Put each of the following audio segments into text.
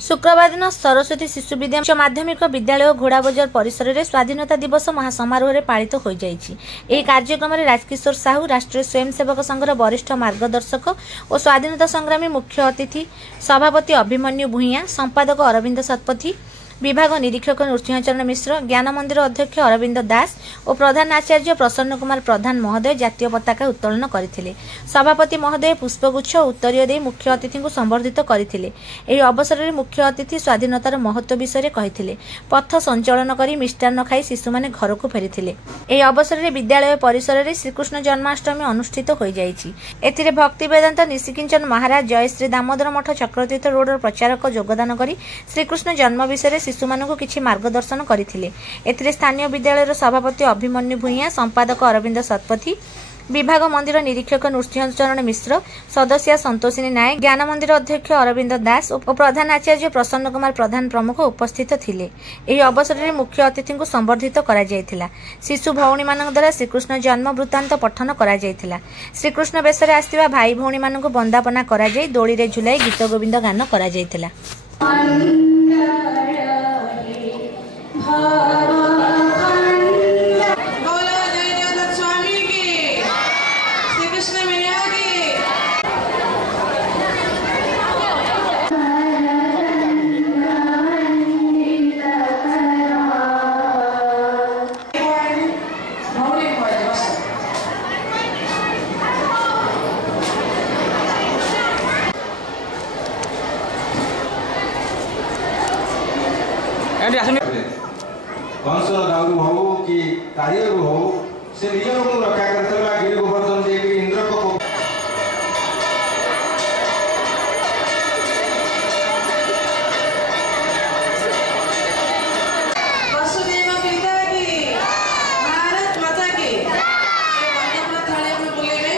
शुक्रवार दिन सरस्वती शिशु विद्या उच्च माध्यमिक विद्यालय घोड़ा बजार परिसर में स्वाधीनता दिवस महासमारोह पालित हो जाइछि। एही कार्यक्रम में राजकिशोर साहू राष्ट्रीय स्वयंसेवक संघर वरिष्ठ मार्गदर्शक और स्वाधीनता संग्रामी मुख्य अतिथि सभापति अभिमन्यु भूइया, संपादक अरविंद शतपथी, विभाग निरीक्षक नृसिंहचरण मिश्र, ज्ञान मंदिर अध्यक्ष अरविंद दास और प्रधान आचार्य प्रसन्न कुमार प्रधान महोदय जातीय पताका उत्तोलन करथिले। सभापति महोदय पुष्पगुच्छ उत्तरीय दे मुख्य अतिथि को संबर्धित करथिले। एही अवसर में मुख्य अतिथि स्वाधीनतार महत्व विषय कहिथिले। पथ संचालन करी मिष्टान्न खाई शिशु माने घर को फेरिथिले। एही अवसर में विद्यालय परिसर में श्रीकृष्ण जन्माष्टमी अनुष्ठित हो जाइछि। एथिरे भक्ति वेदांत निशिकिंचन महाराज जय श्री दामोदर मठ चक्रतीर्थ रोड प्रचारक योगदान करी श्रीकृष्ण जन्म विषय शिशु मानक किछि मार्गदर्शन करथिले। एथिरे स्थानीय विद्यालयर सभापति अभिमन्यु भूइया, संपादक अरविंद शतपथी, विभाग मंदिर निरीक्षक नृसिंहचरण मिश्र, सदस्या संतोषिनी नायक, ज्ञान मंदिर अध्यक्ष अरविंद दास और प्रधान आचार्य प्रसन्न कुमार प्रधान प्रमुख उपस्थित थिले। एही अवसर में मुख्य अतिथि को संबर्धित करा जायथिला। शिशु भौणी मानक द्वारा श्रीकृष्ण जन्म वृत्तांत पठन करा जायथिला। श्रीकृष्ण बेशरे आस्थिबा भाई भौणी मानक वंदापना करा जाय दोली रे झुलाई गीत गोविंद गान करा जायथिला। कंस दारू हो कि कार्य हो से निज को रक्षा करता गिरी गोवर्धन देवी इंद्र को वसुदेव पिता की भारत माता की पंजाब थाले में बोलेबे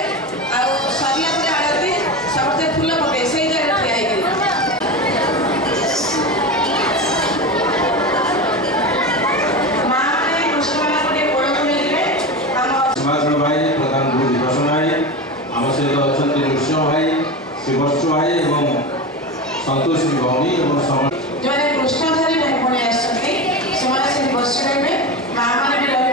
आ सरिया पे आरती सबते फूल पके सही जगह ठिया है। संतोष भौणी जो कृष्णधारी भाई भौणी आसते से वर्ष में माँ मैंने